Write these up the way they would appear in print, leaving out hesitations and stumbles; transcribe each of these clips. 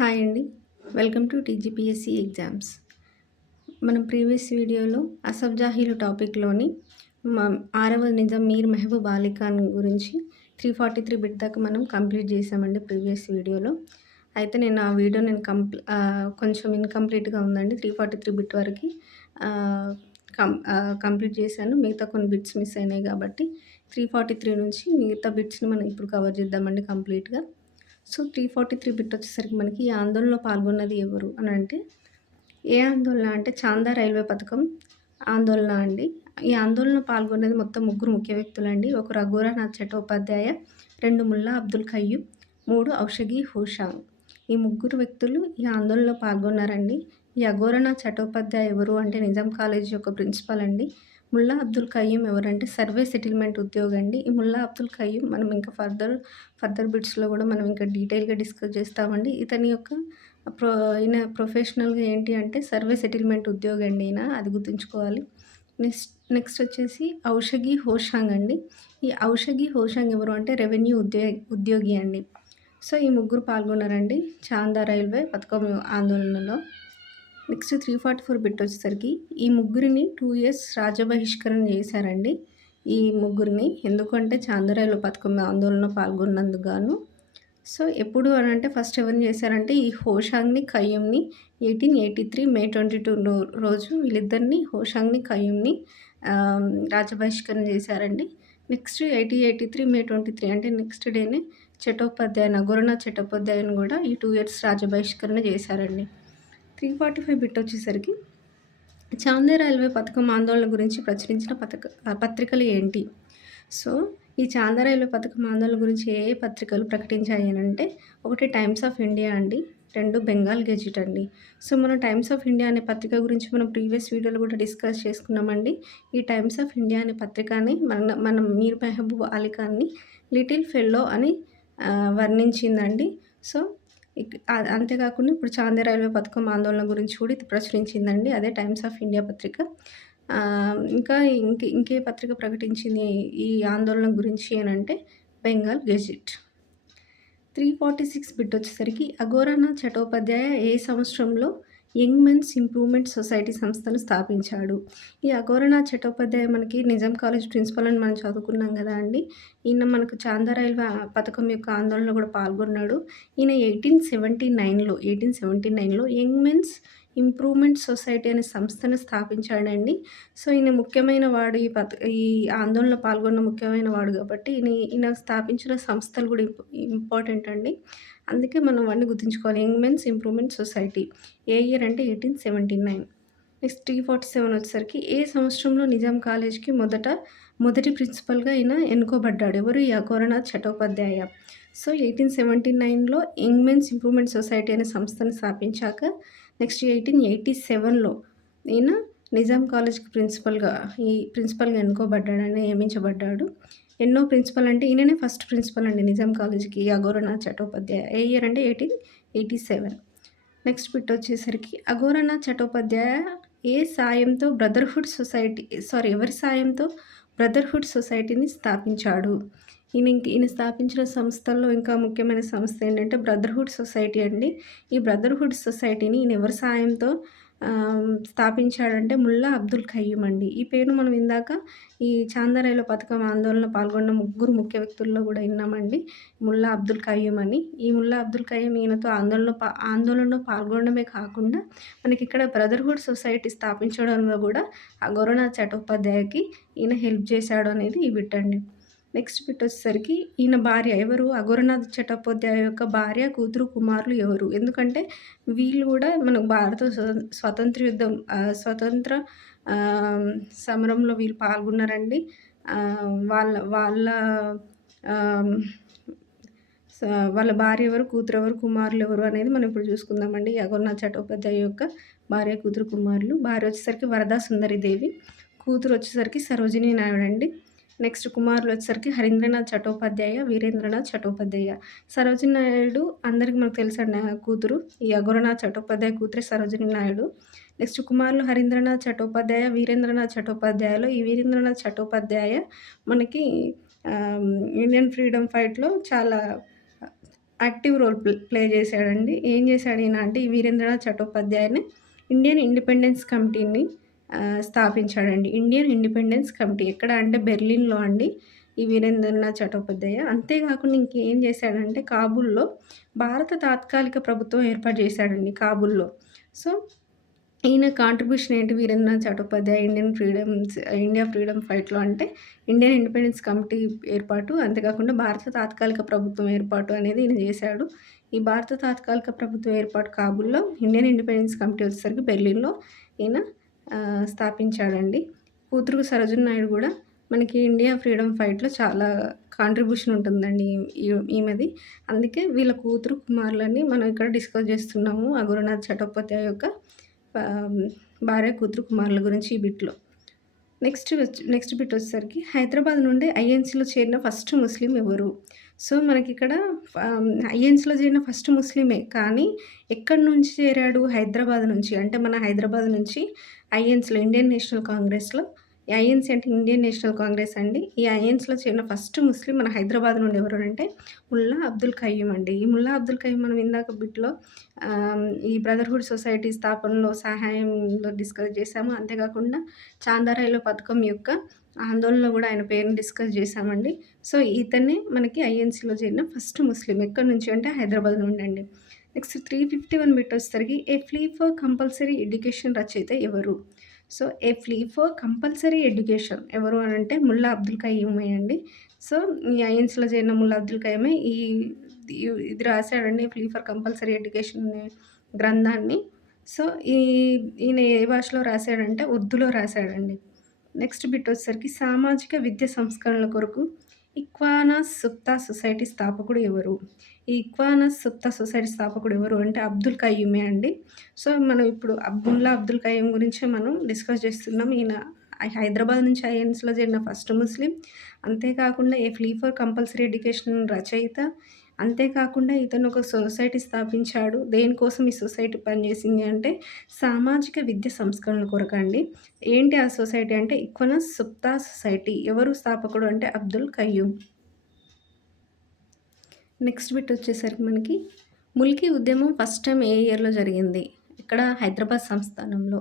Hi అండి. Welcome to TGPSC exams. మనం previous వీడియోలో అసఫ్ జాహీలు టాపిక్‌లోని మ 6వ నిజాం మీర్ మెహబూబ్ అలీ ఖాన్ గురించి 343 బిట్ దాకా మనం కంప్లీట్ చేశామండి ప్రీవియస్ వీడియోలో. అయితే నేను ఆ వీడియో కొంచెం ఇన్‌కంప్లీట్‌గా ఉందండి. 343 బిట్ వరకి ఆహ్, కంప్లీట్ చేశాను. మిగతా కొన్ని బిట్స్ మిస్ అయినాయి కాబట్టి 343 నుంచి మిగతా బిట్స్‌ని మనం ఇప్పుడు కవర్ చేద్దామండి కంప్లీట్‌గా. సో, 343 బిట్ వచ్చేసరికి మనకి ఈ ఆందోళనలో పాల్గొన్నది ఎవరు అనంటే, ఏ ఆందోళన అంటే చాందా రైల్వే పథకం ఆందోళన అండి. ఈ ఆందోళనలో పాల్గొన్నది మొత్తం ముగ్గురు ముఖ్య వ్యక్తులండి. ఒకరు అఘోరానాథ్ చట్టోపాధ్యాయ, 2 ముల్లా అబ్దుల్ ఖయ్యూమ్, 3 ఔషగి హోషాంగ్. ఈ ముగ్గురు వ్యక్తులు ఈ ఆందోళనలో పాల్గొన్నారండి. ఈ అఘోరానాథ్ చట్టోపాధ్యాయ ఎవరు అంటే నిజాం కాలేజ్ యొక్క ప్రిన్సిపల్ అండి. ముల్లా అబ్దుల్ ఖయ్యూమ్ ఎవరంటే సర్వే సెటిల్మెంట్ ఉద్యోగి అండి. ఈ ముల్లా అబ్దుల్ ఖయ్యూమ్ మనం ఇంకా ఫర్దర్ బిట్స్‌లో గూడా మనం ఇంకా డీటెయిల్‌గా డిస్కస్ చేస్తామండి. ఇతని యొక్క ప్రొ ఈయన ప్రొఫెషనల్‌గా ఏంటి అంటే సర్వే సెటిల్మెంట్ ఉద్యోగి అండి ఈయన. అది గుర్తుంచుకోవాలి. నెక్స్ట్ వచ్చేసి ఔషగి హోషాంగ్ అండి. ఈ ఔషగి హోషాంగ్ ఎవరు అంటే రెవెన్యూ ఉద్యోగి అండి. సో, ఈ ముగ్గురు పాల్గొన్నారండి చాందా రైల్వే పథకం ఆందోళనలో. నెక్స్ట్ 344 బిట్ వచ్చేసరికి ఈ ముగ్గురిని 2 ఇయర్స్ రాజ్యబహిష్కరణ చేశారండి. ఈ ముగ్గురిని ఎందుకంటే చాందా రైల్వే పథకం ఆందోళనలో పాల్గొన్నందుకు గాను. సో, ఎప్పుడు అనంటే ఫస్ట్ ఎవరిని చేశారంటే ఈ హోషాంగ్‌ని, ఖయ్యూమ్‌ని 1883 మే 22 రోజు వీళ్ళిద్దరిని హోషాంగ్‌ని, ఖయ్యూమ్‌ని రాజ్యబహిష్కరణ చేశారండి. నెక్స్ట్ 1883 మే 23 అంటే నెక్స్ట్ డేనే నగోరనాథ్ చట్టోపాధ్యాయని కూడా ఈ 2 ఇయర్స్ రాజ్యబహిష్కరణ చేశారండి. 345 బిట్ వచ్చేసరికి చాందా రైల్వే పథకం ఆందోళన గురించి ప్రచురించిన పత్రికలు ఏంటి? సో, ఈ చాందా రైల్వే పథకం ఆందోళన గురించి ఏ ఏ పత్రికలు ప్రకటించాయి అనంటే, ఒకటి టైమ్స్ ఆఫ్ ఇండియా అండి. 2 బెంగాల్ గెజిట్ అండి. సో, మనం టైమ్స్ ఆఫ్ ఇండియా అనే పత్రిక గురించి మనం ప్రీవియస్ వీడియోలో కూడా డిస్కస్ చేసుకున్నామండి. ఈ టైమ్స్ ఆఫ్ ఇండియా అనే పత్రికని మనం మీర్ మెహబూబ్ అలీ ఖాన్‌ని లిటిల్ ఫెల్లో అని వర్ణించిందండి. సో, అంతేకాకుండా ఇప్పుడు చాందా రైల్వే పథకం ఆందోళన గురించి కూడా ఇది ప్రచురించిందండి. అదే టైమ్స్ ఆఫ్ ఇండియా పత్రిక. ఇంకా ఇంకే పత్రిక ప్రకటించింది ఈ ఆందోళన గురించి అనంటే బెంగాల్ గెజిట్. 346 బిట్ వచ్చేసరికి అఘోరానాథ్ చట్టోపాధ్యాయ ఏ సంవత్సరంలో యంగ్ మెన్స్ ఇంప్రూవ్‌మెంట్ సొసైటీ సంస్థను స్థాపించాడు? ఈ అఘోరానాథ్ చట్టోపాధ్యాయ మనకి నిజాం కాలేజ్ ప్రిన్సిపల్ అని మనం చదువుకున్నాం గదా అండి! ఈయన మనకు చాందా రైల్వే పథకం యొక్క ఆందోళనలో గూడా పాల్గొన్నాడు. ఈయన 1879లో యంగ్ మెన్స్ ఇంప్రూవ్‌మెంట్ సొసైటీ అనే సంస్థను స్థాపించాడండి. సో, ఈయన ముఖ్యమైన వాడు ఈ ఆందోళనలో పాల్గొన్న ముఖ్యమైన వాడు గాబట్టి ఈయన స్థాపించిన సంస్థలు గూడా ఇంపార్టెంట్ అండి. అందుకే మనం వాడిని గుర్తుంచుకోవాలి. Young men's improvement society. ఏ ఇయర్ అంటే 1879. నెక్స్ట్ 347 వచ్చేసరికి ఏ సంవత్సరంలో నిజాం కాలేజ్‌కి మొదటి ప్రిన్సిపల్‌గా ఈయన ఎన్నుకోబడ్డాడు? ఎవరు? ఈ అఘోరనాథ్ చట్టోపాధ్యాయ. సో, 1879లో యంగ్ మెన్స్ ఇంప్రూవ్‌మెంట్ సొసైటీ అనే సంస్థను స్థాపించాక నెక్స్ట్ 1887లో ఈయన నిజాం కాలేజ్‌కి ప్రిన్సిపల్‌గా ఎన్నుకోబడ్డాడని నియమించబడ్డాడు. ఎన్నో ప్రిన్సిపల్ అంటే ఈయననే ఫస్ట్ ప్రిన్సిపల్ అండి నిజాం కాలేజ్‌కి అఘోరనాథ్ చట్టోపాధ్యాయ. ఏ ఇయర్ అంటే 1887. నెక్స్ట్ బిట్ వచ్చేసరికి అఘోరనాథ్ చట్టోపాధ్యాయ ఎవరి సాయంతో బ్రదర్‌హుడ్ సొసైటీని స్థాపించాడు? ఈయన స్థాపించిన సంస్థల్లో ఇంకా ముఖ్యమైన సంస్థ ఏంటంటే బ్రదర్‌హుడ్ సొసైటీ అండి. ఈ బ్రదర్‌హుడ్ సొసైటీని ఈయన ఎవరి సాయంతో స్థాపించాడంటే ముల్లా అబ్దుల్ ఖయ్యూమ్ అండి. ఈ పేరు మనం ఇందాక ఈ చాందా రైలు పథకం ఆందోళనలో పాల్గొన్న ముగ్గురు ముఖ్య వ్యక్తుల్లో కూడా విన్నామండి. ముల్లా అబ్దుల్ ఖయ్యూమ్ అని. ఈ ముల్లా అబ్దుల్ ఖయ్యూమ్ ఈయనతో ఆందోళనలో పాల్గొనడమే కాకుండా మనకిక్కడ బ్రదర్‌హుడ్ సొసైటీ స్థాపించడంలో కూడా అఘోరనాథ్ చట్టోపాధ్యాయకి ఈయన హెల్ప్ చేశాడు అనేది ఈ బిట్ అండి. నెక్స్ట్ బిట్ వచ్చేసరికి ఈయన భార్య ఎవరు? అఘోరనాథ్ చట్టోపాధ్యాయ యొక్క భార్య, కూతురు, కుమారులు ఎవరు? ఎందుకంటే వీళ్ళు కూడా మనకు భారత స్వతంత్ర సమరంలో వీళ్ళు పాల్గొన్నారండి. వాళ్ళ వాళ్ళ ఆహ్, స వాళ్ళ భార్య ఎవరు? కూతురు ఎవరు? కుమారులు ఎవరు? అనేది మనం ఇప్పుడు చూసుకుందామండి. అఘోరనాథ్ చట్టోపాధ్యాయ యొక్క భార్య, కూతురు, కుమారులు. భార్య వచ్చేసరికి వరదా సుందరిదేవి. కూతురు వచ్చేసరికి సరోజినీ నాయుడు అండి. నెక్స్ట్ కుమారులు వచ్చేసరికి హరీంద్రనాథ్ చట్టోపాధ్యాయ, వీరేంద్రనాథ్ చట్టోపాధ్యాయ. సరోజినీ నాయుడు అందరికి మనకు తెలుసండి కూతురు. ఈ అఘోరనాథ్ చట్టోపాధ్యాయ కూతురే సరోజినీ నాయుడు. నెక్స్ట్ కుమారులు హరీంద్రనాథ్ చట్టోపాధ్యాయ, వీరేంద్రనాథ్ చట్టోపాధ్యాయలో ఈ వీరేంద్రనాథ్ చట్టోపాధ్యాయ మనకి ఇండియన్ ఫ్రీడమ్ ఫైట్‌లో చాలా యాక్టివ్ రోల్ ప్లే చేశాడండి. ఏం చేశాడు ఈయన అంటే, ఈ వీరేంద్రనాథ్ చట్టోపాధ్యాయని ఇండియన్ ఇండిపెండెన్స్ కమిటీని స్థాపించాడండి. ఇండియన్ ఇండిపెండెన్స్ కమిటీ ఎక్కడ అంటే బెర్లిన్‌లో అండి ఈ వీరేంద్రనాథ్ చట్టోపాధ్యాయ. అంతేకాకుండా ఇంకేం చేశాడంటే కాబూల్‌లో భారత తాత్కాలిక ప్రభుత్వం ఏర్పాటు చేశాడండి కాబూల్‌లో. సో, ఈయన కాంట్రిబ్యూషన్ ఏంటి వీరేంద్రనాథ్ చట్టోపాధ్యాయ ఇండియా ఫ్రీడమ్ ఫైట్‌లో అంటే ఇండియన్ ఇండిపెండెన్స్ కమిటీ ఏర్పాటు, అంతేకాకుండా భారత తాత్కాలిక ప్రభుత్వం ఏర్పాటు అనేది ఈయన చేశాడు. ఈ భారత తాత్కాలిక ప్రభుత్వం ఏర్పాటు కాబూల్‌లో, ఇండియన్ ఇండిపెండెన్స్ కమిటీ వచ్చేసరికి బెర్లిన్‌లో ఈయన స్థాపించాడండి. కూతురు సరోజినీ నాయుడు కూడా మనకి ఇండియా ఫ్రీడమ్ ఫైట్‌లో చాలా కాంట్రిబ్యూషన్ ఉంటుందండి ఈమెది. అందుకే వీళ్ళ కూతురు, కుమారులని మనం ఇక్కడ డిస్కస్ చేస్తున్నాము. గురునాథ్ చట్టోపాధ్యాయ యొక్క భార్య, కూతురు, కుమారుల గురించి ఈ బిట్‌లో. నెక్స్ట్ బిట్ వచ్చేసరికి హైదరాబాద్ నుండి ఐఎన్‌సీలో చేరిన ఫస్ట్ ముస్లిం ఎవరు? సో, మనకిక్కడ ఐఎన్‌సీలో చేరిన ఫస్ట్ ముస్లిమే. కానీ ఎక్కడి నుంచి చేరాడు? హైదరాబాద్ నుంచి. అంటే మన హైదరాబాద్ నుంచి ఐఎన్‌సీలో ఇండియన్ నేషనల్ కాంగ్రెస్‌లో ఐఎన్‌సీ అంటే ఇండియన్ నేషనల్ కాంగ్రెస్ అండి. ఈ ఐఎన్‌సీలో చేరిన ఫస్ట్ ముస్లిం మన హైదరాబాద్ నుండి ఎవరు అంటే ముల్లా అబ్దుల్ ఖయ్యూమ్ అండి. ఈ ముల్లా అబ్దుల్ ఖయ్యూమ్ మనం ఇందాక బిట్‌లో ఈ బ్రదర్‌హుడ్ సొసైటీ స్థాపనలో సహాయంలో డిస్కస్ చేశాము. అంతేకాకుండా చాందారాయిలో పథకం యొక్క ఆందోళనలో కూడా ఆయన పేరుని డిస్కస్ చేశామండి. సో, ఇతనే మనకి ఐఎన్‌సీలో చేరిన ఫస్ట్ ముస్లిం. ఎక్కడి నుంచి అంటే హైదరాబాద్ నుండి అండి. నెక్స్ట్ 351 బిట్ వచ్చేసరికి ఏ ఫ్లీ ఫర్ కంపల్సరీ ఎడ్యుకేషన్ రచయిత ఎవరు? So, A flea for compulsory education ఎవరు అనంటే ముల్లా అబ్దుల్ ఖయ్యూమే అండి. సో, ఈ ఐఎన్‌సీలో చేరిన ముల్లా అబ్దుల్ ఖయ్యూమే ఇది రాసాడండి. ఫ్లీ ఫర్ కంపల్సరీ ఎడ్యుకేషన్ అనే గ్రంథాన్ని. సో, ఈయన ఏ భాషలో రాసాడంటే ఉర్దూలో రాసాడండి. నెక్స్ట్ బిట్ వచ్చేసరికి సామాజిక విద్య సంస్కరణల కొరకు ఇక్వానాస్ సుప్తా సొసైటీ స్థాపకుడు ఎవరు? ఈ ఇక్వానాస్ సుప్తా సొసైటీ స్థాపకుడు ఎవరు అంటే అబ్దుల్ ఖయ్యూమే అండి. సో, మనం ఇప్పుడు ముల్లా అబ్దుల్ ఖయ్యూమ్ గురించే మనం డిస్కస్ చేస్తున్నాం. ఈయన హైదరాబాద్ నుంచి ఐఎన్‌సీలో చేరిన ఫస్ట్ ముస్లిం. అంతేకాకుండా ఏ ఫ్లీ ఫర్ కంపల్సరీ ఎడ్యుకేషన్ రచయిత. అంతేకాకుండా ఇతను ఒక సొసైటీ స్థాపించాడు. దేనికోసం ఈ సొసైటీ పనిచేసింది అంటే సామాజిక విద్య సంస్కరణల కొరకండి. ఏంటి ఆ సొసైటీ అంటే ఇక్వనస్ సుప్తా సొసైటీ. ఎవరు స్థాపకుడు అంటే అబ్దుల్ ఖయ్యూమ్. నెక్స్ట్ బిట్ వచ్చేసరికి మనకి ముల్కీ ఉద్యమం ఫస్ట్ టైం ఏ ఇయర్‌లో జరిగింది? ఇక్కడ హైదరాబాద్ సంస్థానంలో.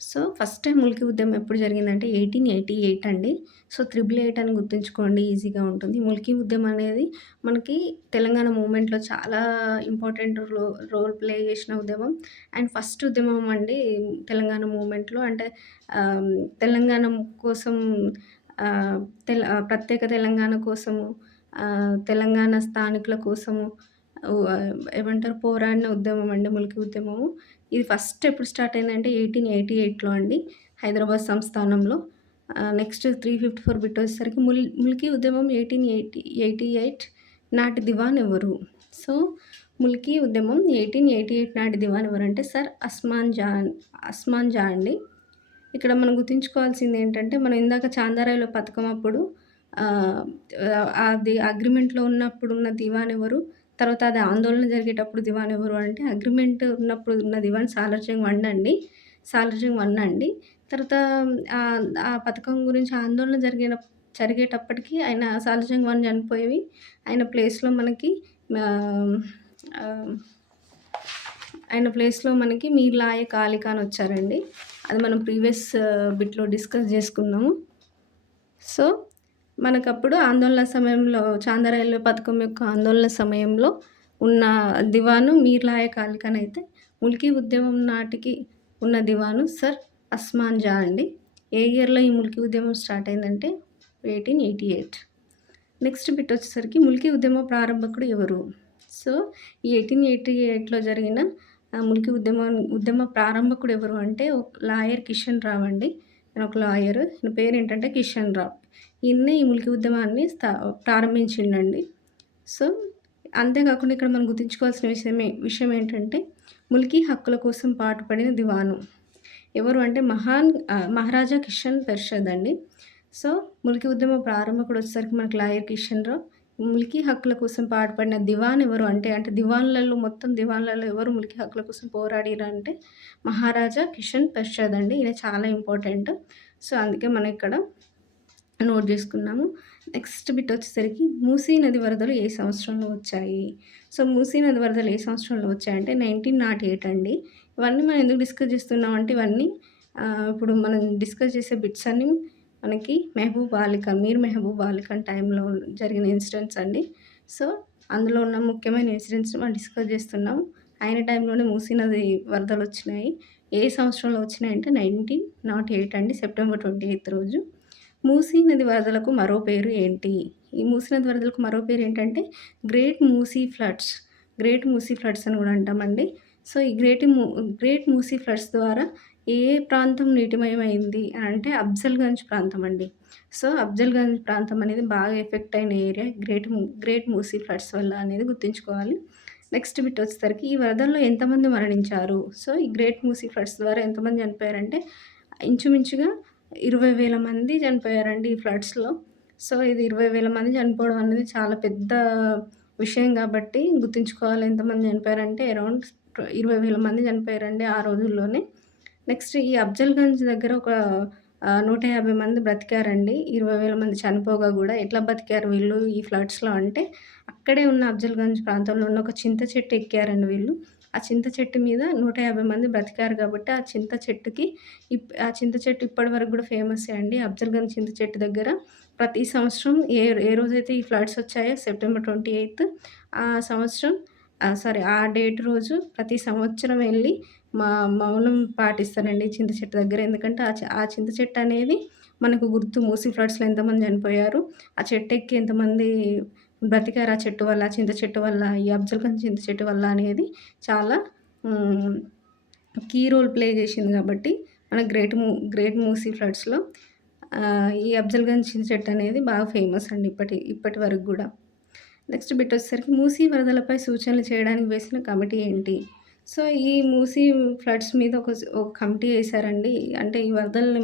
సో, ఫస్ట్ టైం ముల్కీ ఉద్యమం ఎప్పుడు జరిగిందంటే 1888 అండి. సో, 888 అని గుర్తుంచుకోండి, ఈజీగా ఉంటుంది. ముల్కీ ఉద్యమం అనేది మనకి తెలంగాణ మూవ్‌మెంట్‌లో చాలా ఇంపార్టెంట్ రోల్ ప్లే చేసిన ఉద్యమం. అండ్ ఫస్ట్ ఉద్యమం అండి తెలంగాణ మూవ్‌మెంట్‌లో. అంటే తెలంగాణ కోసం ఆహ్, ప్రత్యేక తెలంగాణ కోసము, తెలంగాణ స్థానికుల కోసము ఏమంటారు పోరాడిన ఉద్యమం అండి ముల్కీ ఉద్యమము. ఇది ఫస్ట్ ఎప్పుడు స్టార్ట్ అయిందంటే 1888లో అండి హైదరాబాద్ సంస్థానంలో. నెక్స్ట్ 354 బిట్ వచ్చేసరికి ముల్కీ ఉద్యమం 1888 నాటి దివాన్ ఎవరు? సో, ముల్కీ ఉద్యమం 1888 నాటి దివాన్ ఎవరంటే సర్ అస్మాన్ జా అండి. ఇక్కడ మనం గుర్తుంచుకోవాల్సింది ఏంటంటే, మనం ఇందాక చాందారాయిలో పథకం అప్పుడు అది అగ్రిమెంట్‌లో ఉన్నప్పుడున్న దివాన్ ఎవరు? తర్వాత అది ఆందోళన జరిగేటప్పుడు దివాన్ ఎవరు అంటే, అగ్రిమెంట్ ఉన్నప్పుడు ఉన్న దివాన్ సాలార్జంగ్ 1 అండి. సాలార్జంగ్ 1 అండి. తర్వాత ఆ పథకం గురించి ఆందోళన జరిగేటప్పటికి ఆయన సాలార్జంగ్ 1 చనిపోయి ఆయన ప్లేస్‌లో మనకి ఆహ్, ఆహ్, ఆయన ప్లేస్‌లో మనకి మీర్ లాయక్ అలీ ఖాన్ వచ్చారండి. అది మనం ప్రీవియస్ బిట్‌లో డిస్కస్ చేసుకున్నాము. సో, మనకప్పుడు ఆందోళన సమయంలో చాందారాయిలో పథకం యొక్క ఆందోళన సమయంలో ఉన్న దివాను మీర్ లాయక్ అలీ ఖాన్ అయితే, ముల్కీ ఉద్యమం నాటికి ఉన్న దివాను సర్ అస్మాన్ జా అండి. ఏ ఇయర్‌లో ఈ ముల్కీ ఉద్యమం స్టార్ట్ అయిందంటే 1888. నెక్స్ట్ బిట్ వచ్చేసరికి ముల్కీ ఉద్యమ ప్రారంభకుడు ఎవరు? సో, ఈ 1888లో జరిగిన ముల్కీ ఉద్యమ ప్రారంభకుడు ఎవరు అంటే లాయర్ కిషన్ రావ్ అండి. ఈయన ఒక లాయర్. ఈయన పేరేంటంటే కిషన్ రావ్. ఈయన్నే ఈ ముల్కీ ఉద్యమాన్ని ప్రారంభించిండండి. సో, అంతేకాకుండా ఇక్కడ మనం గుర్తుంచుకోవాల్సిన విషయం ఏంటంటే ముల్కీ హక్కుల కోసం పాటుపడిన దివాను ఎవరు అంటే మహారాజా కిషన్ పెర్షద్ అండి. సో, ముల్కీ ఉద్యమ ప్రారంభకుడు వచ్చేసరికి మనకి లాయర్ కిషన్ రావ్. ముల్కీ హక్కుల కోసం పాటుపడిన దివాన్ ఎవరు అంటే మొత్తం దివాన్లలో ఎవరు ముల్కీ హక్కుల కోసం పోరాడిర్రు అంటే మహారాజా కిషన్ పెర్షద్ అండి. ఈయన చాలా ఇంపార్టెంట్. సో, అందుకే మనం ఇక్కడ నోట్ చేసుకున్నాము. నెక్స్ట్ బిట్ వచ్చేసరికి మూసీ నది వరదలు ఏ సంవత్సరంలో వచ్చాయి? సో, మూసీ నది వరదలు ఏ సంవత్సరంలో వచ్చాయంటే 1908 అండి. ఇవన్నీ మనం ఎందుకు డిస్కస్ చేస్తున్నామంటే ఇవన్నీ ఇప్పుడు మనం డిస్కస్ చేసే బిట్స్ అన్నీ మనకి మెహబూబ్ అలీ ఖాన్, మీర్ మెహబూబ్ అలీ ఖాన్ టైంలో జరిగిన ఇన్సిడెంట్స్ అండి. సో, అందులో ఉన్న ముఖ్యమైన ఇన్సిడెంట్స్ మనం డిస్కస్ చేస్తున్నాం. ఆయన టైంలోనే మూసీ నది వరదలొచ్చినాయి. ఏ సంవత్సరంలో వచ్చినాయంటే 1908 అండి. సెప్టెంబర్ 28 రోజు. మూసీ నది వరదలకు మరో పేరు ఏంటి? ఈ మూసీ నది వరదలకు మరో పేరు ఏంటంటే great Musi floods. Great Musi floods అని గూడా అంటామండి. సో, ఈ గ్రేట్ మూసీ ఫ్లడ్స్ ద్వారా ఏ ప్రాంతం నీటిమయమైంది అనంటే అఫ్జల్‌గంజ్ ప్రాంతం అండి. సో, అఫ్జల్‌గంజ్ ప్రాంతం అనేది బాగా ఎఫెక్ట్ అయిన ఏరియా గ్రేట్ మూసీ ఫ్లడ్స్ వల్ల అనేది గుర్తుంచుకోవాలి. నెక్స్ట్ బిట్ వచ్చేసరికి ఈ వరదల్లో ఎంతమంది మరణించారు? సో, ఈ గ్రేట్ మూసీ ఫ్లడ్స్ ద్వారా ఎంతమంది చనిపోయారంటే ఇంచుమించుగా 20,000 మంది చనిపోయారండి ఈ ఫ్లడ్స్‌లో. సో, ఇది 20,000 మంది చనిపోవడం అనేది చాలా పెద్ద విషయం గాబట్టి గుర్తుంచుకోవాలి. ఎంతమంది చనిపోయారంటే అరౌండ్ 20,000 మంది చనిపోయారండి ఆ రోజుల్లోనే. నెక్స్ట్ ఈ అఫ్జల్‌గంజ్ దగ్గర ఒక 150 మంది బ్రతికారండి. 20,000 మంది చనిపోగా గూడా. ఎట్లా బతికారు వీళ్ళు ఈ ఫ్లడ్స్‌లో అంటే, అక్కడే ఉన్న అఫ్జల్‌గంజ్ ప్రాంతంలో ఉన్న ఒక చింత చెట్టు ఎక్కారండి వీళ్ళు. ఆ చింత చెట్టు మీద 150 మంది బ్రతికారు కాబట్టి, ఆ చింత చెట్టు ఇప్పటి వరకు గూడా ఫేమస్సే అండి. అఫ్జల్‌గంజ్ చింత చెట్టు దగ్గర ప్రతి సంవత్సరం ఏ ఏ రోజైతే ఈ ఫ్లడ్స్ వచ్చాయో సెప్టెంబర్ 28 ఆ సంవత్సరం ఆ డేట్ రోజు ప్రతి సంవత్సరం వెళ్లి మా మౌనం పాటిస్తానండి చింత చెట్టు దగ్గర. ఎందుకంటే ఆ చింత చెట్టు అనేది మనకు గుర్తు. మూసీ ఫ్లడ్స్‌లో ఎంతమంది చనిపోయారు, ఆ చెట్టెక్కి ఎంతమంది బ్రతికారు ఆ చెట్టు వల్ల, చింత చెట్టు వల్ల, ఈ అఫ్జల్‌గంజ్ చింత చెట్టు వల్ల అనేది చాలా హ్మ్, కీ రోల్ ప్లే చేసింది కాబట్టి మన గ్రేట్ మూసీ ఫ్లడ్స్‌లో ఈ అఫ్జల్‌గంజ్ చింత చెట్టు అనేది బాగా ఫేమస్ అండి ఇప్పటి వరకు గూడా. నెక్స్ట్ బిట్ వచ్చేసరికి మూసీ వరదలపై సూచనలు చేయడానికి వేసిన కమిటీ ఏంటి? సో, ఈ మూసీ ఫ్లడ్స్ మీద ఒక కమిటీ ఏసారండి. అంటే ఈ వరదల్ని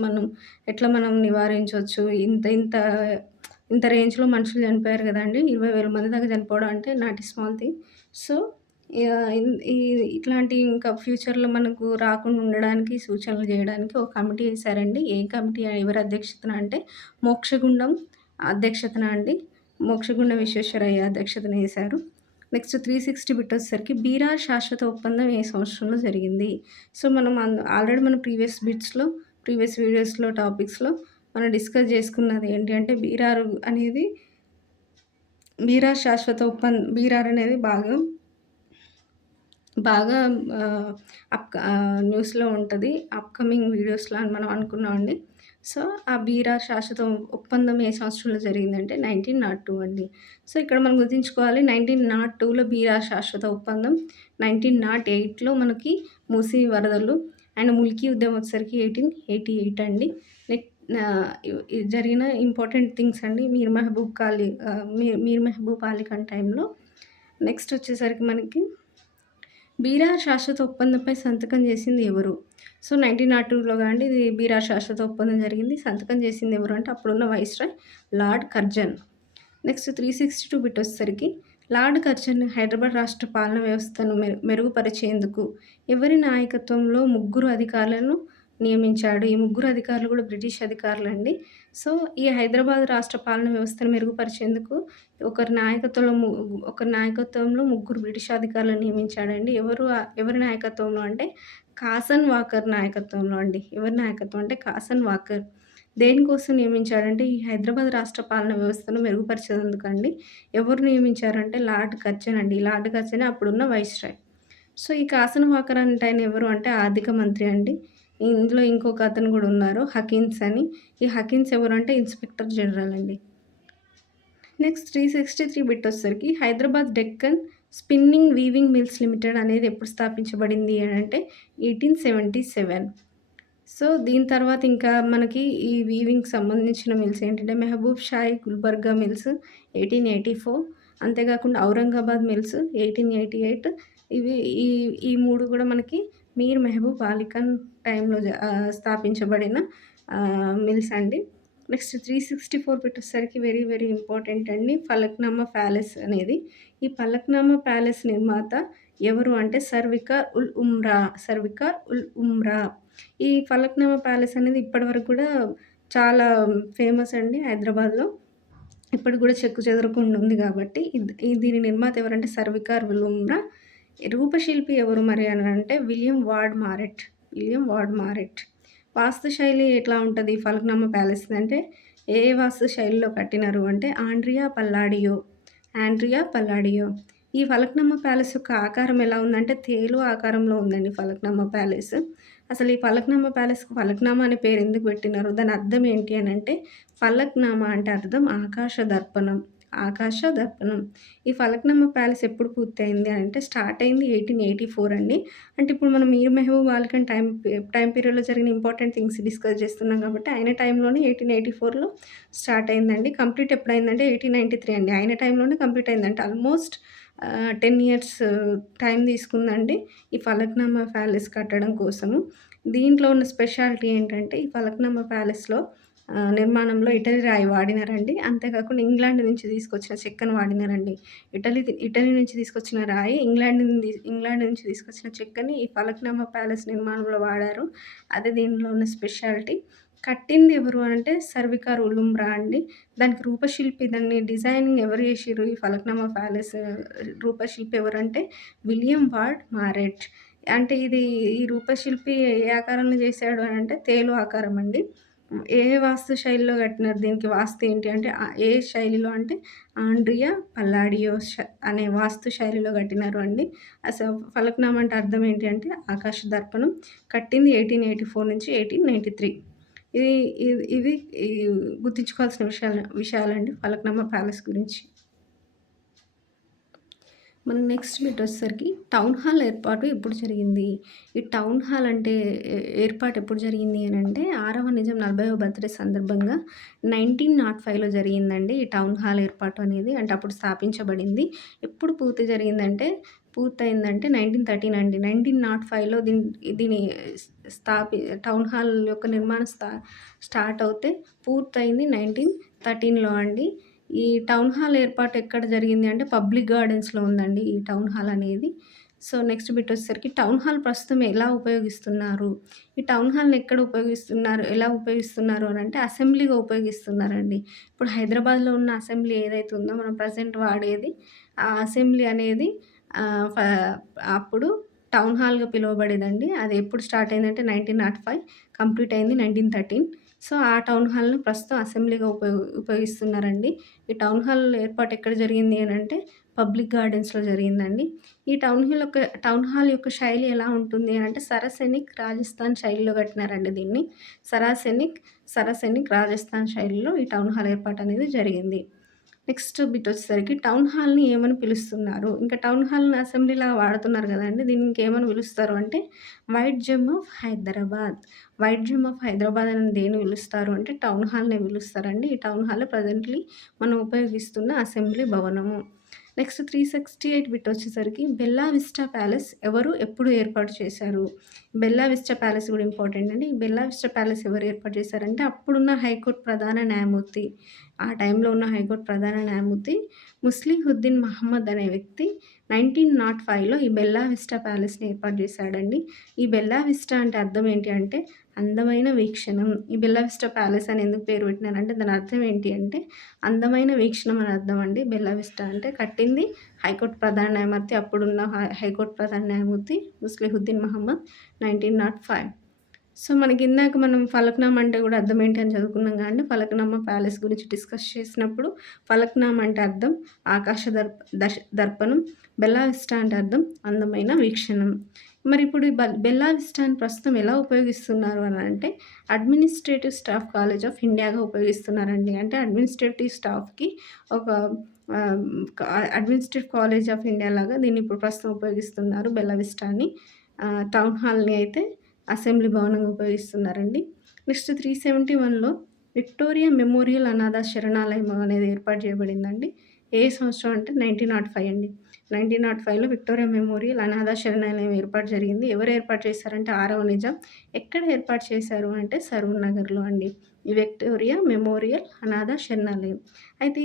మనం నివారించొచ్చు. ఇంత రేంజ్‌లో మనుషులు చనిపోయారు గదండీ! 20,000 మంది దాకా చనిపోవడం అంటే not a small thing. So, yeah! In ఈ ఇట్లాంటి ఇంకా ఫ్యూచర్‌లో మనకు రాకుండా ఉండడానికి సూచనలు జేయడానికి ఒక కమిటీ ఏసారండి. ఏ కమిటీ ఎవరి అధ్యక్షతన అంటే మోక్షగుండం అధ్యక్షతన అండి. మోక్షగుండం విశ్వేశ్వరయ్య అధ్యక్షతన ఏశారు. నెక్స్ట్ 360 బిట్ వచ్చేసరికి బీరార్ శాశ్వత ఒప్పందం ఏ సంవత్సరంలో జరిగింది? సో, మనం ఆల్రెడీ మన ప్రీవియస్ వీడియోస్‌లో, టాపిక్స్‌లో మనం డిస్కస్ చేసుకున్నది ఏంటి అంటే బీరార్ శాశ్వత బీరార్ అనేది బాగా బాగా న్యూస్‌లో ఉంటది. అప్‌కమింగ్ వీడియోస్‌లో అని మనం అనుకున్నామండి. సో, ఆ బీరార్ శాశ్వత ఒప్పందం ఏ సంవత్సరంలో జరిగిందంటే 1902 అండి. సో, ఇక్కడ మనం గుర్తుంచుకోవాలి 1902లో బీరార్ శాశ్వత ఒప్పందం, 1908లో మనకి మూసీ వరదలు అండ్ ముల్కీ యుద్ధం వచ్చేసరికి 1888 అండి. నెక్ ఇది జరిగిన ఇంపార్టెంట్ థింగ్స్ అండి. మీర్ మెహబూబ్ అలీ ఖాన్ టైంలో. నెక్స్ట్ వచ్చేసరికి మనకి బీరార్ శాశ్వత ఒప్పందంపై సంతకం చేసింది ఎవరు? సో, 1902లో అండి ఇది బీరార్ శాశ్వత ఒప్పందం జరిగింది. సంతకం చేసింది ఎవరు అంటే అప్పుడున్న viceroy lord Curzon. Next 362 bit వచ్చేసరికి లార్డ్ కర్జన్ హైదరాబాద్ రాష్ట్ర పాలన వ్యవస్థను మెరుగుపరిచేందుకు ఎవరి నాయకత్వంలో ముగ్గురు అధికారులను నియమించాడు? ఈ ముగ్గురు అధికారులు కూడా బ్రిటిష్ అధికారులండి. సో, ఈ హైదరాబాద్ రాష్ట్ర పాలన వ్యవస్థను మెరుగుపరిచేందుకు ఒకరి నాయకత్వంలో ముగ్గురు బ్రిటిష్ అధికారులను నియమించాడండి. ఎవరి నాయకత్వంలో అంటే కాసన్ వాకర్ నాయకత్వంలో అండి. ఎవరి నాయకత్వం అంటే కాసన్ వాకర్. దేనికోసం నియమించాడంటే ఈ హైదరాబాద్ రాష్ట్ర పాలన వ్యవస్థను మెరుగుపరిచేందుకండి. ఎవరు నియమించారంటే లార్డ్ కర్జన్ అండి. ఈ లార్డ్ కర్జనే అప్పుడున్న వైస్‌రాయ్. సో, ఈ కాసన్ వాకర్ అంటాయన ఎవరు అంటే ఆర్థిక మంత్రి అండి. ఇందులో ఇంకొక అతను గూడా ఉన్నారు హకీన్స్ అని. ఈ హకీన్స్ ఎవరంటే ఇన్స్‌పెక్టర్ జనరల్ అండి. నెక్స్ట్ 363 బిట్ వచ్చేసరికి Hyderabad Deccan spinning weaving mills limited అనేది ఎప్పుడు స్థాపించబడింది అనంటే 1877. సో, దీని తర్వాత ఇంకా మనకి ఈ వీవింగ్‌కి సంబంధించిన మిల్స్ ఏంటంటే మెహబూబ్ షాయి గుల్బర్గా మిల్స్ 1884, అంతేకాకుండా ఔరంగాబాద్ మిల్స్ 1888. ఇవి ఈ ఈ 3 కూడా మనకి మీర్ మెహబూబ్ అలీ ఖాన్ టైంలో స్థాపించబడిన మిల్స్ అండి. నెక్స్ట్ 364 పెట్టేసరికి వెరీ వెరీ ఇంపార్టెంట్ అండి. ఫలక్నామా ప్యాలెస్ అనేది. ఈ ఫలక్నామా ప్యాలెస్ నిర్మాత ఎవరు అంటే సర్వికార్ ఉల్ ఉమ్రా. ఈ ఫలక్నామా ప్యాలెస్ అనేది ఇప్పటివరకు కూడా చాలా ఫేమస్ అండి హైదరాబాద్‌లో. ఇప్పటికి కూడా చెక్కు చెదరకుండా ఉంది కాబట్టి దీని నిర్మాత ఎవరంటే సర్వికార్ లుమ్రా. రూపశిల్పి ఎవరు మరి అని అంటే విలియం వార్డ్ మారెట్. వాస్తుశైలి ఎట్లా ఉంటది ఫలక్నామా ప్యాలెస్‌ది అంటే ఏ వాస్తు శైలిలో కట్టినారు అంటే ఆండ్రియా పల్లాడియో. ఈ ఫలక్నామా ప్యాలెస్ యొక్క ఆకారం ఎలా ఉందంటే తేలు ఆకారంలో ఉందండి ఫలక్నామా ప్యాలెస్. అసలు ఈ ఫలక్నామా ప్యాలెస్‌కి ఫలక్నామా అనే పేరు ఎందుకు పెట్టినారు? దాని అర్థం ఏంటి అనంటే ఫలక్నామా అంటే అర్థం ఆకాశ దర్పణం. ఈ ఫలక్నామా ప్యాలెస్ ఎప్పుడు పూర్తయింది అంటే స్టార్ట్ అయింది 1884 అండి. అంటే ఇప్పుడు మనం మీర్ మెహబూబ్ వాలికన్ టైమ్ పీరియడ్‌లో జరిగిన ఇంపార్టెంట్ థింగ్స్ డిస్కస్ చేస్తున్నాం కాబట్టి ఆయన టైంలోనే 1884లో స్టార్ట్ అయిందండి. కంప్లీట్ ఎప్పుడయిందంటే 1893 అండి. ఆయన టైంలోనే కంప్లీట్ అయిందంటే ఆల్మోస్ట్ 10 ఇయర్స్ టైం తీసుకుందండి ఈ ఫలక్నామా ప్యాలెస్ కట్టడం కోసము. దీంట్లో ఉన్న స్పెషాలిటీ ఏంటంటే ఈ ఫలక్నామా ప్యాలెస్‌లో నిర్మాణంలో ఇటలీ రాయి వాడినారండి. అంతేకాకుండా ఇంగ్లాండ్ నుంచి తీసుకొచ్చిన చెక్కను వాడినారండి. ఇటలీ నుంచి తీసుకొచ్చిన రాయి, ఇంగ్లాండ్ నుంచి తీసుకొచ్చిన చెక్కని ఈ ఫలక్నామా ప్యాలెస్ నిర్మాణంలో వాడారు. అదే దీనిలో ఉన్న స్పెషాలిటీ. కట్టింది ఎవరు అనంటే సర్వికార్ ఉలుంబ్రా అండి. దానికి రూపశిల్పి దాన్ని డిజైనింగ్ ఎవరు చేషిర్రు ఈ ఫలక్నామా ప్యాలెస్ రూపశిల్పి ఎవరంటే విలియం వార్డ్ మారెట్. అంటే ఈ రూపశిల్పి ఏ ఆకారంలో చేశాడు అనంటే తేలు ఆకారం అండి. ఏ వాస్తు శైలిలో కట్టినారు? దీనికి వాస్తు ఏంటి అంటే ఏ శైలిలో అంటే ఆండ్రియా పల్లాడియో అనే వాస్తు శైలిలో కట్టినారు అండి. అసలు ఫలక్నామా అంటే అర్థం ఏంటి అంటే ఆకాశ దర్పణం. కట్టింది 1884 నుంచి 1893. ఇది ఇది ఇవి ఈ గుర్తుంచుకోవాల్సిన విషయాలండి ఫలక్నామా ప్యాలెస్ గురించి. మనం నెక్స్ట్ బిట్ వచ్చేసరికి టౌన్ హాల్ ఏర్పాటు ఎప్పుడు జరిగింది? ఈ టౌన్ హాల్ అంటే ఏర్పాటు ఎప్పుడు జరిగింది అనంటే 6వ నిజాం 40వ బర్త్‌డే సందర్భంగా 1905లో జరిగిందండి ఈ టౌన్ హాల్ ఏర్పాటు అనేది. అంటే అప్పుడు స్థాపించబడింది. ఎప్పుడు పూర్తయిందంటే 1913 అండి. 1905లో దీని టౌన్ హాల్ యొక్క నిర్మాణం స్టార్ట్ అవుతే పూర్తయింది 1913లో అండి. ఈ టౌన్ హాల్ ఏర్పాటు ఎక్కడ జరిగింది అంటే పబ్లిక్ గార్డెన్స్‌లో ఉందండి ఈ టౌన్ హాల్ అనేది. సో, నెక్స్ట్ బిట్ వచ్చేసరికి టౌన్ హాల్ ప్రస్తుతం ఎలా ఉపయోగిస్తున్నారు? ఈ టౌన్ హాల్‌ని ఎక్కడ ఉపయోగిస్తున్నారు? ఎలా ఉపయోగిస్తున్నారు అనంటే అసెంబ్లీగా ఉపయోగిస్తున్నారండి. ఇప్పుడు హైదరాబాద్‌లో ఉన్న అసెంబ్లీ ఏదైతే ఉందో మనం ప్రెజెంట్ వాడేది ఆ అసెంబ్లీ అనేది ఆహ్, ఫ అప్పుడు టౌన్ హాల్‌గా పిలువబడేదండి. అది ఎప్పుడు స్టార్ట్ అయిందంటే 1905 కంప్లీట్ అయింది 1913. సో, ఆ టౌన్ హాల్‌ని ప్రస్తుతం అసెంబ్లీగా ఉపయోగిస్తున్నారండి. ఈ టౌన్ హాల్ ఏర్పాటు ఎక్కడ జరిగింది అనంటే పబ్లిక్ గార్డెన్స్‌లో జరిగిందండి. ఈ టౌన్ హాల్ యొక్క శైలి ఎలా ఉంటుంది అనంటే సరసెనిక్ రాజస్థాన్ శైలిలో కట్టినారండి దీన్ని. సరసెనిక్ రాజస్థాన్ శైలిలో ఈ టౌన్ హాల్ ఏర్పాటు అనేది జరిగింది. నెక్స్ట్ బిట్ వచ్చేసరికి టౌన్ హాల్‌ని ఏమని పిలుస్తున్నారు? ఇంకా టౌన్ హాల్‌ని అసెంబ్లీలాగా వాడుతున్నారు గదండీ! దీన్ని ఇంకేమని పిలుస్తారు అంటే white gem of Hyderabad. White gem of Hyderabad అని దేన్ని పిలుస్తారు అంటే టౌన్ హాల్‌నే పిలుస్తారండి. ఈ టౌన్ హాల్ ప్రెజెంట్‌లీ మనం ఉపయోగిస్తున్న అసెంబ్లీ భవనము. నెక్స్ట్ 368 బిట్ వచ్చేసరికి బెల్లా విస్టా ప్యాలెస్ ఎవరు, ఎప్పుడు ఏర్పాటు చేశారు? బెల్లా విస్టా ప్యాలెస్ కూడా ఇంపార్టెంట్ అండి. ఈ బెల్లా విస్టా ప్యాలెస్ ఎవరు ఏర్పాటు చేశారంటే అప్పుడున్న హైకోర్టు ప్రధాన న్యాయమూర్తి, ఆ టైంలో ఉన్న హైకోర్టు ప్రధాన న్యాయమూర్తి ముస్లిహుద్దీన్ మహమ్మద్ అనే వ్యక్తి 1905లో ఈ బెల్లా విస్టా ప్యాలెస్‌ని ఏర్పాటు చేశాడండి. ఈ బెల్లా విస్టా అంటే అర్థం ఏంటి అంటే అందమైన వీక్షణం. ఈ బెల్లా విస్టా ప్యాలెస్ అని ఎందుకు పేరు పెట్టినారంటే దాని అర్థం ఏంటి అంటే అందమైన వీక్షణం అని అర్థం అండి. బెల్లా విస్టా అంటే కట్టింది హైకోర్టు ప్రధాన న్యాయమూర్తి అప్పుడున్న హైకోర్టు ప్రధాన న్యాయమూర్తి ముస్లిహుద్దీన్ మహమ్మద్ 1905. సో, మనకిందాక మనం ఫలక్నామా అంటే గూడా అర్థం ఏంటి అని చదువుకున్నాం కదండీ! ఫలక్నామా ప్యాలెస్ గురించి డిస్కస్ చేసినప్పుడు ఫలక్నామా అంటే అర్థం ఆకాశ దర్పణం, బెల్లా విస్టా అంటే అర్థం అందమైన వీక్షణం. మరిప్పుడు ఈ బెల్లా విస్టాని ప్రస్తుతం ఎలా ఉపయోగిస్తున్నారు అనంటే అడ్మినిస్ట్రేటివ్ స్టాఫ్ కాలేజ్ ఆఫ్ ఇండియాగా ఉపయోగిస్తున్నారండి. అంటే అడ్మినిస్ట్రేటివ్ స్టాఫ్‌కి ఒక ఆహ్, అడ్మినిస్ట్రేటివ్ కాలేజ్ ఆఫ్ ఇండియా లాగా దీన్ని ఇప్పుడు ప్రస్తుతం ఉపయోగిస్తున్నారు బెల్లా విస్టాని. టౌన్ హాల్‌ని అయితే అసెంబ్లీ భవనంగా ఉపయోగిస్తున్నారండి. నెక్స్ట్ 371లో విక్టోరియా మెమోరియల్ అనాథ శరణాలయం అనేది ఏర్పాటు చేయబడిందండి. ఏ సంవత్సరం అంటే 1905 అండి. 1905లో విక్టోరియా మెమోరియల్ అనాథ శరణాలయం ఏర్పాటు జరిగింది. ఎవరు ఏర్పాటు చేశారంటే 6వ నిజాం. ఎక్కడ ఏర్పాటు చేశారు అంటే సరూర్ నగర్‌లో అండి. ఈ విక్టోరియా మెమోరియల్ అనాథ శరణాలయం. అయితే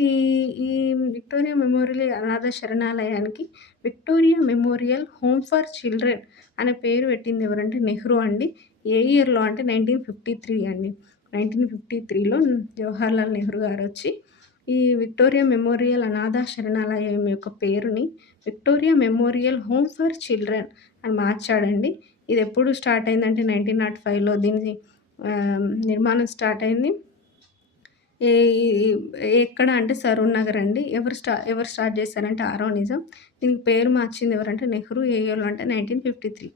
ఈ విక్టోరియా మెమోరియల్ అనాథ శరణాలయానికి Victoria memorial home for children అనే పేరు పెట్టింది ఎవరంటే నెహ్రూ అండి. ఏ ఇయర్‌లో అంటే 1953 అండి. 1953లో జవహర్లాల్ నెహ్రూ గారొచ్చి ఈ విక్టోరియా మెమోరియల్ అనాథ శరణాలయం యొక్క పేరుని Victoria memorial home for children అని మార్చాడండి. ఇది ఎప్పుడు స్టార్ట్ అయిందంటే 1905లో దీని నిర్మాణం స్టార్ట్ అయింది. ఏ ఎక్కడ అంటే సరూర్ నగర్ అండి. ఎవరు స్టార్ట్ చేశారంటే ఆరవ నిజాం. దీనికి పేరు మార్చింది ఎవరంటే నెహ్రూ. ఏ ఇయర్‌లో అంటే 1953.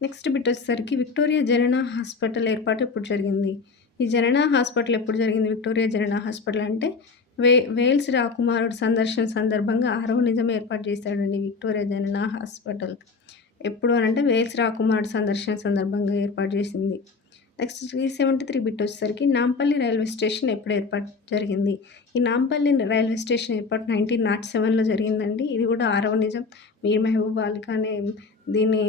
నెక్స్ట్ బిట్ వచ్చేసరికి విక్టోరియా జనన హాస్పిటల్ ఏర్పాటు ఎప్పుడు జరిగింది? ఈ జనన హాస్పిటల్ ఎప్పుడు జరిగింది? విక్టోరియా జనన హాస్పిటల్ అంటే వేల్స్ రాకుమారుడు సందర్శన సందర్భంగా ఆరవ నిజాం ఏర్పాటు చేశాడండి విక్టోరియా జనన హాస్పిటల్. ఎప్పుడు అనంటే వేల్స్ రాకుమారుడు సందర్శన సందర్భంగా ఏర్పాటు చేసింది. నెక్స్ట్ 373 బిట్ వచ్చేసరికి నాంపల్లి రైల్వే స్టేషన్ ఎప్పుడు ఏర్పాటు జరిగింది? ఈ నాంపల్లి రైల్వే స్టేషన్ ఏర్పాటు 1907లో జరిగిందండి. ఇది కూడా ఆరవ నిజాం మీర్ మహబూబ్ అలీ ఖాన్ దీన్ని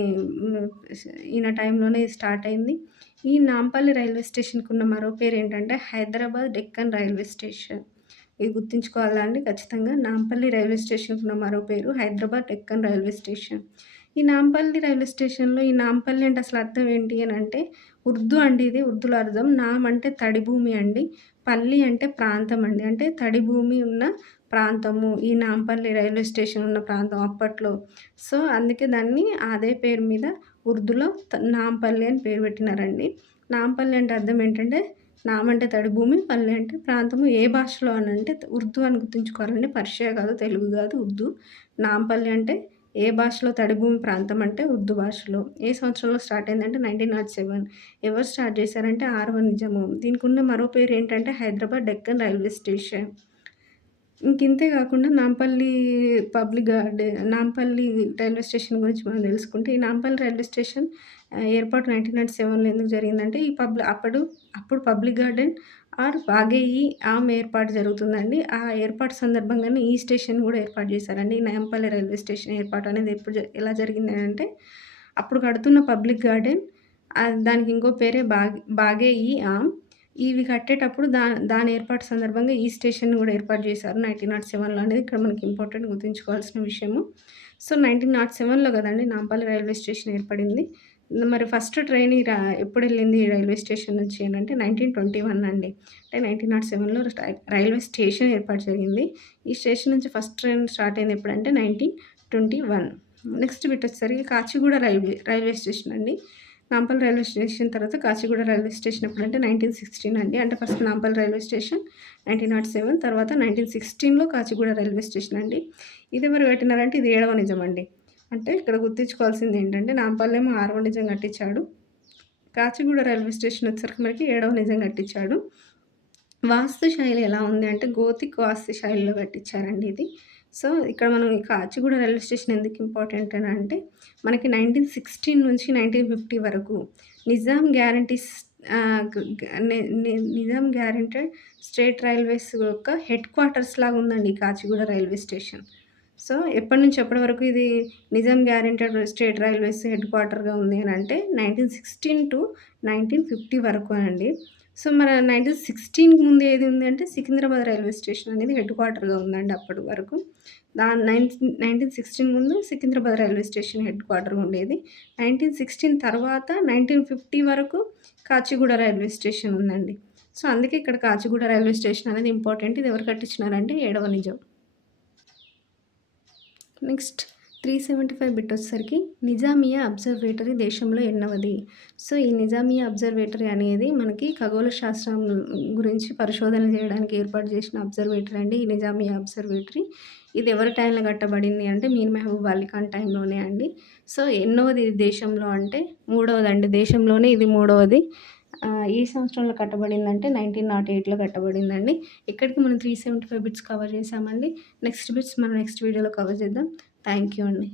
ఈయన టైంలోనే స్టార్ట్ అయింది. ఈ నాంపల్లి రైల్వే స్టేషన్‌కి ఉన్న మరో పేరు ఏంటంటే హైదరాబాద్ డెక్కన్ రైల్వే స్టేషన్. ఇది గుర్తుంచుకోవాలా అండి ఖచ్చితంగా. నాంపల్లి రైల్వే స్టేషన్‌కి ఉన్న మరో పేరు హైదరాబాద్ డెక్కన్ రైల్వే స్టేషన్. ఈ నాంపల్లి రైల్వే స్టేషన్‌లో ఈ నాంపల్లి అంటే అసలు అర్థం ఏంటి అనంటే ఉర్దూ అండి ఇది. ఉర్దూలో అర్థం. నామ్ అంటే తడి భూమి అండి. పల్లి అంటే ప్రాంతం అండి. అంటే తడి భూమి ఉన్న ప్రాంతము. ఈ నాంపల్లి రైల్వే స్టేషన్ ఉన్న ప్రాంతం అప్పట్లో. సో, అందుకే దాన్ని అదే పేరు మీద ఉర్దూలో నాంపల్లి అని పేరు పెట్టినారండి. నాంపల్లి అంటే అర్థం ఏంటంటే నామ్ అంటే తడి భూమి, పల్లి అంటే ప్రాంతము. ఏ భాషలో అనంటే ఉర్దూ అని గుర్తుంచుకోవాలండి. పర్షియా కాదు, తెలుగు కాదు, ఉర్దూ. నాంపల్లి అంటే ఏ భాషలో తడి భూమి ప్రాంతం అంటే ఉర్దూ భాషలో. ఏ సంవత్సరంలో స్టార్ట్ అయిందంటే 1907. ఎవరు స్టార్ట్ చేశారంటే ఆరవ నిజాము. దీనికి ఉన్న మరో పేరు ఏంటంటే హైదరాబాద్ డెక్కన్ రైల్వే స్టేషన్. ఇంకింతే కాకుండా నాంపల్లి రైల్వే స్టేషన్ గురించి మనం తెలుసుకుంటే, ఈ నాంపల్లి రైల్వే స్టేషన్ ఏర్పాటు 1907లో ఎందుకు జరిగిందంటే, అప్పుడు పబ్లిక్ గార్డెన్ ఆర్ బాగేయి ఆమ్ ఏర్పాటు జరుగుతుందండి. ఆ ఏర్పాటు సందర్భంగానే ఈ స్టేషన్ కూడా ఏర్పాటు చేశారండి. ఈ నాంపల్లి రైల్వే స్టేషన్ ఏర్పాటు అనేది ఎలా జరిగింది అంటే, అప్పుడు కడుతున్న పబ్లిక్ గార్డెన్ దానికి ఇంకో పేరే బాగేయి ఆమ్. ఇవి కట్టేటప్పుడు దాని ఏర్పాటు సందర్భంగా ఈ స్టేషన్‌ని కూడా ఏర్పాటు చేశారు 1907లో అనేది ఇక్కడ మనకి ఇంపార్టెంట్ గుర్తుంచుకోవాల్సిన విషయము. సో, 1907లో కదండీ నాంపల్లి రైల్వే స్టేషన్ ఏర్పడింది. మరి ఫస్ట్ ట్రైన్ ఎప్పుడెళ్ళింది ఈ రైల్వే స్టేషన్ నుంచి అనంటే 1921 అండి. అంటే 1907లో రైల్వే స్టేషన్ ఏర్పాటు జరిగింది. ఈ స్టేషన్ నుంచి ఫస్ట్ ట్రైన్ స్టార్ట్ అయింది ఎప్పుడంటే 1921. నెక్స్ట్ బిట్ వచ్చేసరికి కాచిగూడ రైల్వే స్టేషన్ అండి. నాంపల్లి రైల్వే స్టేషన్ తర్వాత కాచిగూడ రైల్వే స్టేషన్ ఎప్పుడంటే 1916 అండి. అంటే ఫస్ట్ నాంపల్లి రైల్వే స్టేషన్ 1907 తర్వాత 1916లో కాచిగూడ రైల్వే స్టేషన్ అండి. ఇది ఎవరు కట్టినారంటే ఇది ఏడవ నిజాం అండి. అంటే ఇక్కడ గుర్తుంచుకోవాల్సింది ఏంటంటే నాంపల్లేమో ఆరవ నిజాం కట్టించాడు. కాచిగూడ రైల్వే స్టేషన్ వచ్చేసరికి మనకి ఏడవ నిజాం కట్టించాడు. వాస్తు శైలి ఎలా ఉంది అంటే గోతిక్ వాస్తు శైలిలో కట్టించారండి ఇది. సో, ఇక్కడ మనం ఈ కాచిగూడ రైల్వే స్టేషన్ ఎందుకు ఇంపార్టెంట్ అని అంటే మనకి 1916 నుంచి 1950 వరకు Nizam guarantees Nizam guaranteed state railways యొక్క హెడ్ క్వార్టర్స్ లాగా ఉందండి ఈ కాచిగూడ రైల్వే స్టేషన్. సో, ఎప్పటి నుంచి ఎప్పటి వరకు ఇది Nizam guaranteed state railways head క్వార్టర్‌గా ఉంది అని అంటే 1916 టు 1950 వరకు అండి. సో, మన 1916కి ముందు ఏది ఉంది అంటే సికింద్రాబాద్ రైల్వే స్టేషన్ అనేది హెడ్ క్వార్టర్‌గా ఉందండి అప్పటి వరకు. 1916 ముందు సికింద్రాబాద్ రైల్వే స్టేషన్ హెడ్ క్వార్టర్‌గా ఉండేది. 1916 తర్వాత 1950 వరకు కాచిగూడ రైల్వే స్టేషన్ ఉందండి. సో, అందుకే ఇక్కడ కాచిగూడ రైల్వే స్టేషన్ అనేది ఇంపార్టెంట్. ఇది ఎవరు కట్టించినారంటే ఏడవ నిజాం. నెక్స్ట్ 375 బిట్ వచ్చేసరికి నిజామియా అబ్జర్వేటరీ దేశంలో ఎన్నవది? సో, ఈ నిజామియా అబ్జర్వేటరీ అనేది మనకి ఖగోళ శాస్త్రం గురించి పరిశోధనలు చేయడానికి ఏర్పాటు చేసిన అబ్జర్వేటరీ అండి. ఈ నిజామియా అబ్జర్వేటరీ. ఇది ఎవరి టైంలో కట్టబడింది అంటే మీర్ మహబూబ్ అలీ ఖాన్ టైంలోనే అండి. సో, ఎన్నోది దేశంలో అంటే మూడవదండి. దేశంలోనే ఇది మూడవది. ఏ సంవత్సరంలో కట్టబడిందంటే 1908లో కట్టబడిందండి. ఇక్కడికి మనం 375 బిట్స్ కవర్ చేశామండి. నెక్స్ట్ బిట్స్ మనం నెక్స్ట్ వీడియోలో కవర్ చేద్దాం. థ్యాంక్ యూ అండి.